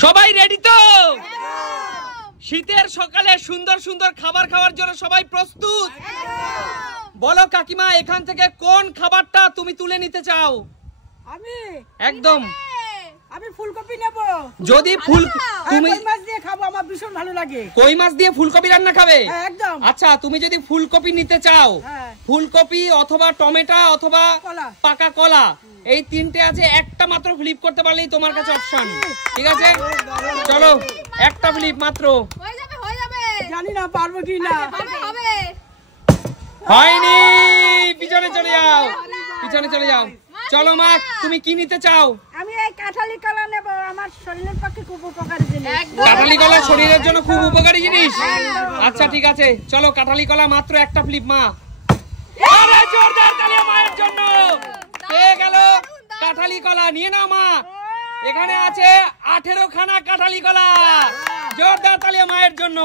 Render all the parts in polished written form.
সবাই রেডি তো? শীতের সকালে সুন্দর সুন্দর খাবার খাওয়ার জন্য সবাই প্রস্তুত? বলো কাকিমা, এখান থেকে কোন খাবারটা তুমি তুলে নিতে চাও? আমি একদম আমি ফুলকপি নেব। যদি ফুল তুমি কই মাছ দিয়ে খাবো, আমার ভীষণ ভালো লাগে। কই মাছ দিয়ে ফুলকপি রান্না খাবে? একদম। আচ্ছা, তুমি যদি ফুলকপি নিতে চাও, ফুলকপি অথবা টমেটো অথবা পাকা কলা, এই তিনটে আছে, একটা মাত্র ফ্লিপ করতে পারলেই তোমার কাছে অপশন। ঠিক আছে, চলো একটা ফ্লিপ মাত্র। হয়ে যাবে হয়ে যাবে, জানি না পারবো কি না। হবে হবে। হয়নি, পিছনে চলে যাও, পিছনে চলে যাও। চলো মা, তুমি কি নিতে চাও? আমি এই কাঁঠালি কলা নেব, আমার শরীরের পক্ষে খুব উপকারী জিনিস। কাঁঠালি কলা শরীরের জন্য খুব উপকারী জিনিস। আচ্ছা ঠিক আছে, চলো কাঁঠালি কলা মাত্র একটা ফ্লিপ মা। আরে জোরদার তালি মায়ের জন্য। পেয়ে গেল কাঁঠালি কলা, নিয়ে নাও মা। এখানে আছে 18 খানা কাঁঠালি কলা। জোরদার তালি মায়ের জন্য।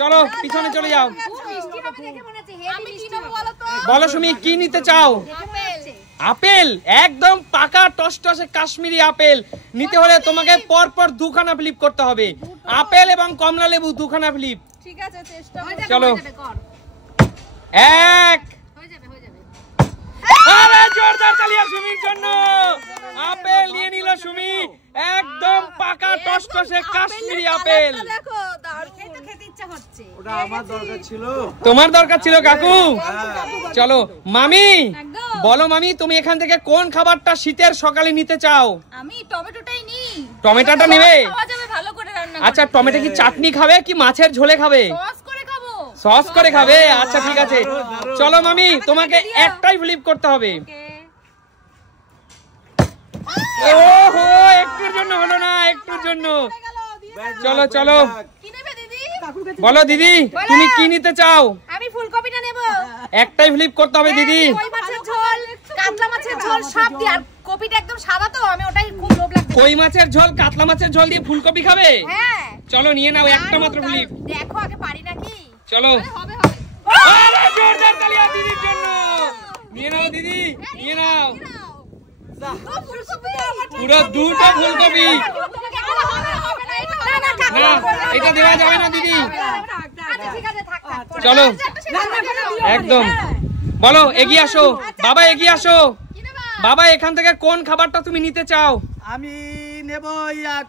চলো পিছনে চলে যাও। আমি কি নেব বলো তো? বলো সুমি, কি নিতে চাও? আপেল, একদম পাকা টসটসে কাশ্মীরি আপেল নিতে হলে তোমাকে পর পর দুখানা ফ্লিপ করতে হবে। আপেল এবং কমলা লেবু দুখানা ফ্লিপ। ঠিক আছে, চেষ্টা চলো। এক, হয়ে যাবে হয়ে যাবে। আরে জোরদার তালিয়া সুমির জন্য। আপেল নিয়ে নিল সুমি, একদম পাকা টসটসে কাশ্মীরি আপেল। দেখো দারুণ, খেতে ইচ্ছা হচ্ছে। ওটা আমার দরকার ছিল। তোমার দরকার ছিল কাকু? চলো মামি, বলো মামি, তুমি এখান থেকে কোন খাবারটা শীতের সকালে নিতে চাও? আমি টমেটোটাই নিই। টমেটোটা নেবে? খাওয়া যাবে ভালো করে রান্না করে। আচ্ছা, টমেটো কি চাটনি খাবে কি মাছের ঝোলে খাবে? সস করে খাবো। সস করে খাবে? আচ্ছা ঠিক আছে, চলো মামি, তোমাকে একটাই ফ্লিপ করতে হবে। ওহো, একটুর জন্য হলো না, একটুর জন্য। চলো চলো, কি নেবে দিদি? বলো দিদি, তুমি কি নিতে চাও? আমি ফুলকপিটা নেব। একটাই ফ্লিপ করতে হবে দিদি। কই মাছের ঝোল, কাতলা মাছের ঝোল সব দিয়ে, আর কপিটা একদম সাদা তো, আমি ওটাই খুব লোভ লাগছে। কই মাছের ঝোল, কাতলা মাছের ঝোল দিয়ে ফুলকপি খাবে? হ্যাঁ চলো নিয়ে নাও একটা মাত্র ফ্লিপ। দেখো আগে পারি নাকি। চলো। হবে হবে। আরে জোরদার তালিয়া দিদির জন্য। নিয়ে নাও দিদি, নিয়ে নাও। পুরো দুটো ফুলকপি। না, এটা দেওয়া যাবে না দিদি। চলো একদম, বলো এগিয়ে আসো বাবা, এগিয়ে আসো বাবা। এখান থেকে কোন খাবারটা তুমি নিতে চাও? আমি নেব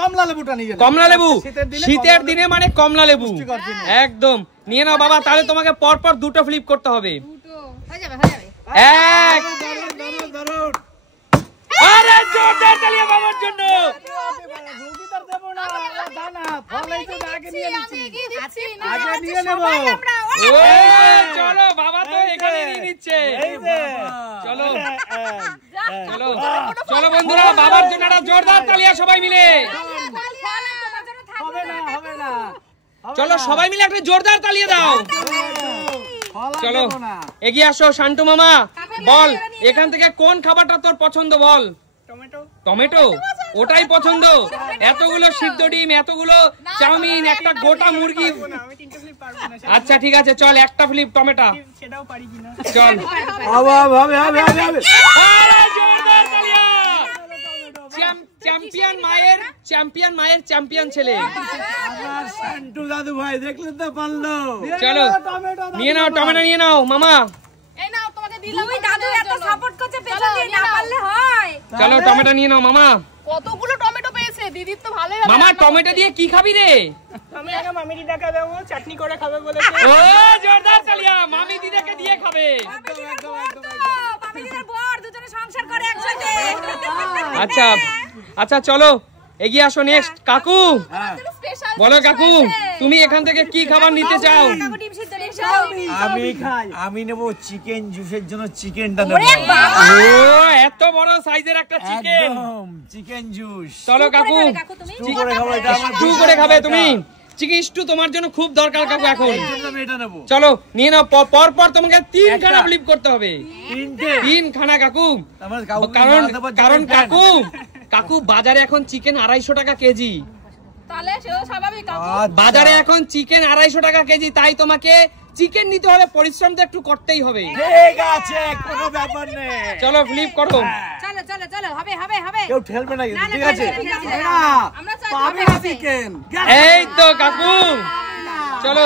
কমলা লেবুটা নিয়ে। কমলা লেবু, শীতের দিনে মানে কমলা লেবু, একদম নিয়ে নাও বাবা। তাহলে তোমাকে পর পর দুটো ফ্লিপ করতে হবে। হয়ে যাবে হয়ে যাবে। এক, আরে জোরদার তালিয়া বাবার জন্য। চলো বাবা তো এখানে নিয়ে নিচ্ছে। চলো চলো চলো বন্ধুরা, বাবার জন্য একটা জোরদার তালিয়া সবাই মিলে। চলো সবাই মিলে একটা জোরদার তালিয়া দাও। চলো এগিয়ে আসো শান্তু মামা, বল এখান থেকে কোন খাবারটা তোর পছন্দ বল। টমেটো, ওটাই পছন্দ? এতগুলো সিদ্ধ ডিম, এতগুলো চাউমিন, একটা গোটা মুরগি। আচ্ছা ঠিক আছে, চল একটা ফ্লিপ টমেটো। চল। চ্যাম্পিয়ন মায়ের, চ্যাম্পিয়ন মায়ের, চ্যাম্পিয়ন ছেলে। দাদু ভাই দেখলে তো পারলো। চলো নিয়ে নাও টমেটো, নিয়ে নাও মামা। এই নাও তোমাকে দিলাম। ওই দাদু এত সাপোর্ট করছে, পেছন দিয়ে না পারলে হয়। চলো টমেটো নিয়ে নাও মামা। কতগুলো টমেটো পেয়েছে দিদির, তো ভালোই হবে। মামা টমেটো দিয়ে কি খাবি রে? আমি আগে মামি দিদাকে দেবো, চাটনি করে খাবে বলেছে। ও জোরদার তালিয়া, মামি দিদাকে দিয়ে খাবে। মামি দিদার বর দুজনে সংসার করে একসাথে। আচ্ছা আচ্ছা চলো এগিয়ে আসো। নেক্সট কাকু, বলো কাকু, তুমি এখান থেকে কি খাবার নিতে চাও? আমি নেব চিকেন জুসের জন্য চিকেনটা নেব। ও এত বড় সাইজের একটা চিকেন, চিকেন জুস। চলো কাকু, স্টু করে খাবে তুমি? চিকেন স্টু তোমার জন্য খুব দরকার কাকু এখন। চলো নিয়ে নাও, পর পর তোমাকে 3 খানা ফ্লিপ করতে হবে। 3 খানা কাকু, কারণ কারণ কাকু কাকু বাজারে এখন চিকেন 250 টাকা কেজি। তাহলে সেও স্বাভাবিক। বাজারে এখন চিকেন 250 টাকা কেজি, তাই তোমাকে চিকেন নিতে হলে পরিশ্রম তো একটু করতেই হবে। ঠিক আছে, কোনো ব্যাপার নেই। চলো ফ্লিপ করো। চলো চলো চলো। চলো হবে হবে হবে কেউ ঠেলবে না কিন্তু, ঠিক আছে? আমরা চাই পাবে না চিকেন। এই তো কাকু চলো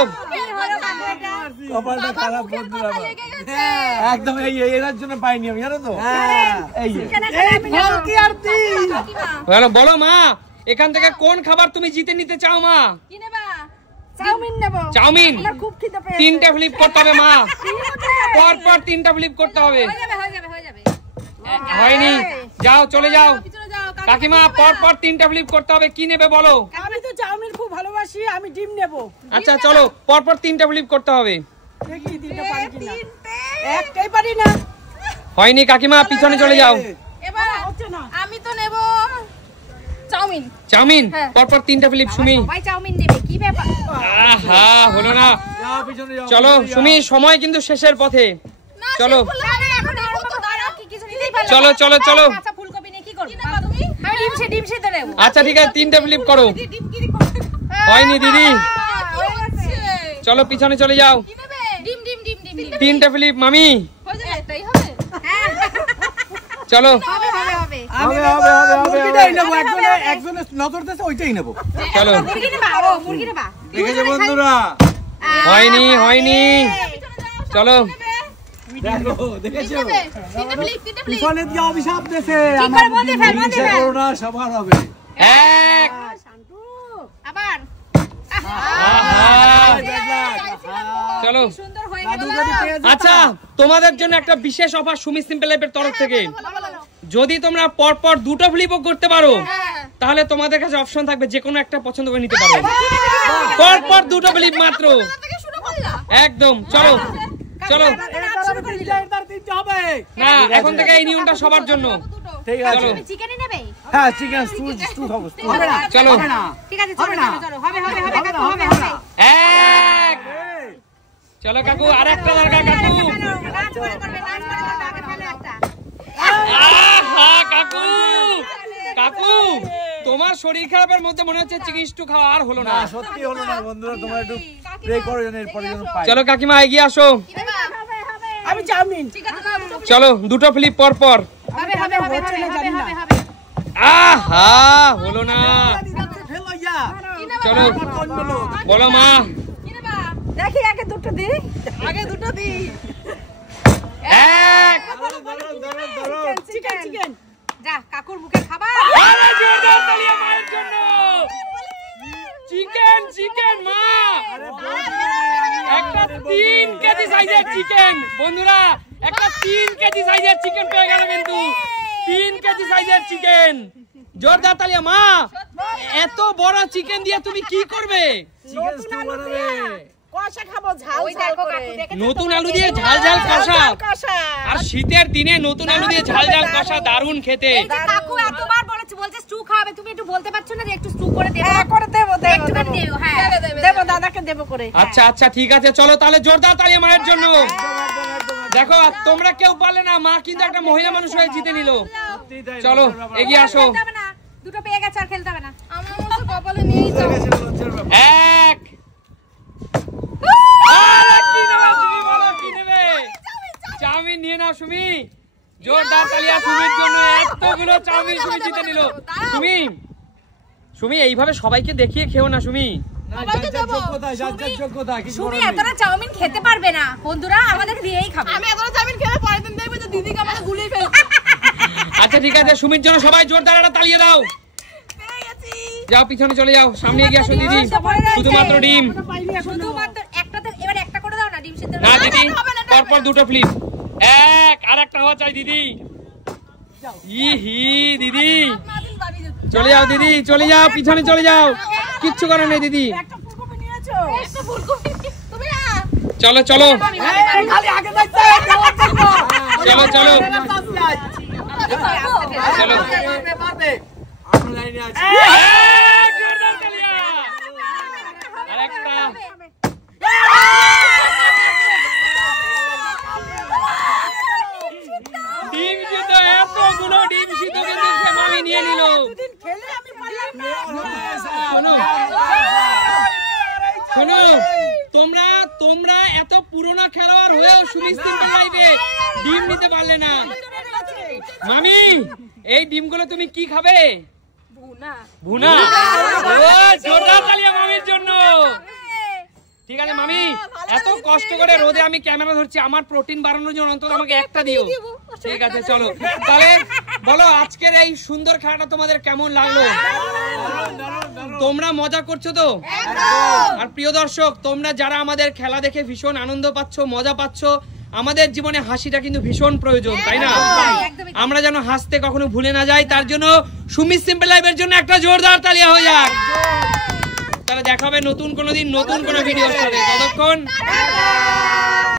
কপালটা খারাপ বন্ধুরা। একদম এই এর জন্য পাইনি আমি, জানো তো? এই যে ফল কি আর দি? বলো মা, এখান থেকে কোন খাবার তুমি জিতে নিতে চাও মা? কি নেবা? চাউমিন নেব। চাউমিন। আমার খুব খিদে পেয়েছে। 3টে ফ্লিপ করতে হবে মা, পর পর 3টা ফ্লিপ করতে হবে। হয়ে যাবে হয়ে যাবে হয়ে যাবে। হয়নি, যাও চলে যাও পিছনে যাও কাকিমা, পর পর 3টা ফ্লিপ করতে হবে। কি নেবে বলো? আমি তো চাউমিন খুব ভালোবাসি, আমি ডিম নেব। আচ্ছা চলো, পর পর 3টা ফ্লিপ করতে হবে। দেখি দিতে পারি কিনা। একটাই পারি না। হয়নি কাকিমা, পিছনে চলে যাও। এবার হচ্ছে না। আমি তো নেব চাউমিন। চাউমিন, হ্যাঁ। পর পর 3টা ফ্লিপ। সুমি, সবাই চাউমিন নেবে, কি ব্যাপার? আহা হলো না। যাও পিছনে যাও। চলো সুমি, সময় কিন্তু শেষের পথে। চলো এখন নেবো তো, দাঁড়াও, কি কিছু নিতেই পারলাম না। চলো চলো চলো। কাঁচা ফুলকপি নিয়ে কি করবে? কি নেবা তুমি? আমি ডিম সেদ্ধ নেব। আচ্ছা ঠিক আছে, 3টে ফ্লিপ করো। ডিম কি করবে? হয়নি দিদি, হয়ে গেছে। চলো পিছনে চলে যাও। কি নেবে? ডিম ডিম ডিম ডিম। 3টে ফ্লিপ মামি, হয়ে যাবে, একটাই হবে। হ্যাঁ চলো হবে হবে হবে। হবে হবে হবে মুরগিটাই নেব, একজনের নজর দিয়েছে ওইটাই নেব। চলো। মুরগি নেবা? ও মুরগি নেবা? দেখেছো বন্ধুরা? হয়নি হয়নি, চলো। দেখো দেখেছো? তিনটা ফ্লিপ। পিছনে দিয়ে অভিশাপ দিয়েছে। ঠিক করে মধ্যে ফেল, মধ্যে ইচ্ছে ফেল। করো না, সবার হবে। এক। আবার আহা। চলো। সুন্দর হয়ে দাদু গেল। যদি পেয়ে যেত। আচ্ছা, তোমাদের জন্য একটা বিশেষ অফার সুমি সিম্পল লাইফের তরফ থেকে। বলো। যদি তোমরা পর পর 2টো ফ্লিপও করতে পারো, হ্যাঁ। তাহলে তোমাদের কাছে অপশন থাকবে যে কোনো একটা পছন্দ করে নিতে পারো। পর পর 2টো ফ্লিপ মাত্র, থেকে শুরু করলা। একদম। চলো চলো। এটার তিনটে হবে। না, এখন থেকে এই নিয়মটা সবার জন্য। ঠিক আছে। চলো। তুমি চিকেনই নেবে? হ্যাঁ চিকেন স্টু খাবো। হবে না। চলো। হবে না। ঠিক আছে, চলো চলো চলো। হবে হবে হবে কাকু, হবে হবে হবে। এক। চলো কাকু, আর একটা দরকার কাকু। নাচ করে করবে, নাচ করে করবে, আগে ফেলো একটা। আহা কাকু, কাকু তোমার শরীর খারাপের মধ্যে মনে হচ্ছে চিকেন স্টু খাওয়া আর হলো না। না সত্যি হলো না বন্ধুরা, তোমরা একটু প্রে করো যেন এরপরে যেন পাই। চলো কাকিমা, এগিয়ে আসো। কি নেবা? আমি চাউমিন। ঠিক আছে, নাও, দুটো চলো, 2টো ফ্লিপ পর পর। হবে হবে হবে হবে হবে হবে হবে। আহা হলো না। ফেলো ইয়া। কি নেবা? চলো কোন বলো? বলো মা। কি নেবা? দেখি আগে দুটো দি। আগে দুটো দি। এক। ধরো। Chicken chicken. যা, কাকুর মুখে খাবার। আরে জোরদার তালি মায়ের জন্য। চিকেন চিকেন মা, একটা 3 কেজি সাইজের চিকেন। বন্ধুরা, একটা 3 কেজি সাইজের চিকেন পেয়ে গেল কিন্তু। 3 কেজি সাইজের চিকেন। জোরদার তালিয়া মা, এত বড় চিকেন দিয়ে তুমি কি করবে? চিকেন স্টু বানাবে। কষা খাবো ঝাল ওই ঝাল দেখো করে। কাকু দেখে নতুন আলু দিয়ে ঝাল ঝাল কষা। কষা। আর শীতের দিনে নতুন আলু দিয়ে ঝাল ঝাল কষা দারুণ খেতে। এই যে কাকু এতবার বলছে স্টু খাবে, তুমি একটু বলতে পারছো না যে একটু স্টু করে দেবো? হ্যাঁ করে দেবো দেবো একটুখানি দেবো, হ্যাঁ। দেবো দাদাকে দেবো করে। আচ্ছা আচ্ছা ঠিক আছে, চলো তাহলে জোরদার তালি মায়ের জন্য। দেখো, আর তোমরা কেউ পারলে না, মা কিন্তু একটা মহিলা মানুষ হয়ে জিতে নিল। চলো এগিয়ে আসো। খেলতে হবে না, দুটো পেয়ে গেছে, আর খেলতে হবে না। আমার মতো কপালে নেই তো। এক। আরে কি নেবে সুমি, বলো কি নেবে? চাউমিন নিয়ে নাও সুমি। জোরদার তালি আর সুমির জন্য এতগুলো চাউমিন সুমি জিতে নিল। সুমি এইভাবে সবাইকে দেখিয়ে খেও না সুমি। সুমি এতটা চাউমিন খেতে পারবে না, বন্ধুরা আমাদের দিয়েই খাবে। আমি এতটা চাউমিন খেলে পরের দিন দেখবে যে দিদিকে আমাকে গুলিয়ে ফেলবে। আচ্ছা ঠিক আছে, সুমির জন্য সবাই জোরদার একটা তালিয়ে দাও। যাও পিছনে চলে যাও, সামনে এগিয়ে আসো দিদি। শুধুমাত্র ডিম। শুধুমাত্র একটাতে, এবার একটা করে দাও না ডিম সিদ্ধ। না দিদি, পরপর 2টো ফ্লিপ। এক, আর একটা হওয়া চাই দিদি। ইহি দিদি, চলে যাও দিদি, চলে যাও, পিছনে চলে যাও। কিচ্ছু করার নেই দিদি। একটা ফুলকপি নিয়েছো? একটা ফুলকপি তুমি না। চলো চলো খালি আগে যাইতে দেওয়ার জন্য। চলো চলো চলো। চলো। পারবে। আমরা লাইনে আছি। এক, জোরদার তালিয়া। আরেকটা। ডিম সিদ্ধ, এতগুলো ডিম সিদ্ধ কিন্তু সে মামি নিয়ে নিল। দুদিন খেলে আমি পারলাম না। শোনো শোনো, তোমরা এত পুরনো খেলোয়াড় হয়েও সুমি সিম্পল লাইফে ডিম নিতে পারলে না। মামি এই ডিমগুলো তুমি কি খাবে? ভুনা। ভুনা। ও জোরদার তালি মামির জন্য। ঠিক আছে মামি, এত কষ্ট করে রোদে আমি ক্যামেরা ধরছি, আমার প্রোটিন বাড়ানোর জন্য অন্তত আমাকে একটা দিও। ঠিক আছে চলো তাহলে বলো আজকের এই সুন্দর খেলাটা তোমাদের কেমন লাগলো? তোমরা মজা করছো তো? আর প্রিয় দর্শক, তোমরা যারা আমাদের খেলা দেখে ভীষণ আনন্দ পাচ্ছ, মজা পাচ্ছ, আমাদের জীবনে হাসিটা কিন্তু ভীষণ প্রয়োজন, তাই না? আমরা যেন হাসতে কখনো ভুলে না যাই, তার জন্য সুমিত সিম্পল লাইফের জন্য একটা জোরদার তালি হয়ে যাক। তাহলে দেখা হবে নতুন কোনো দিন নতুন কোনো ভিডিওর সাথে। ততক্ষণ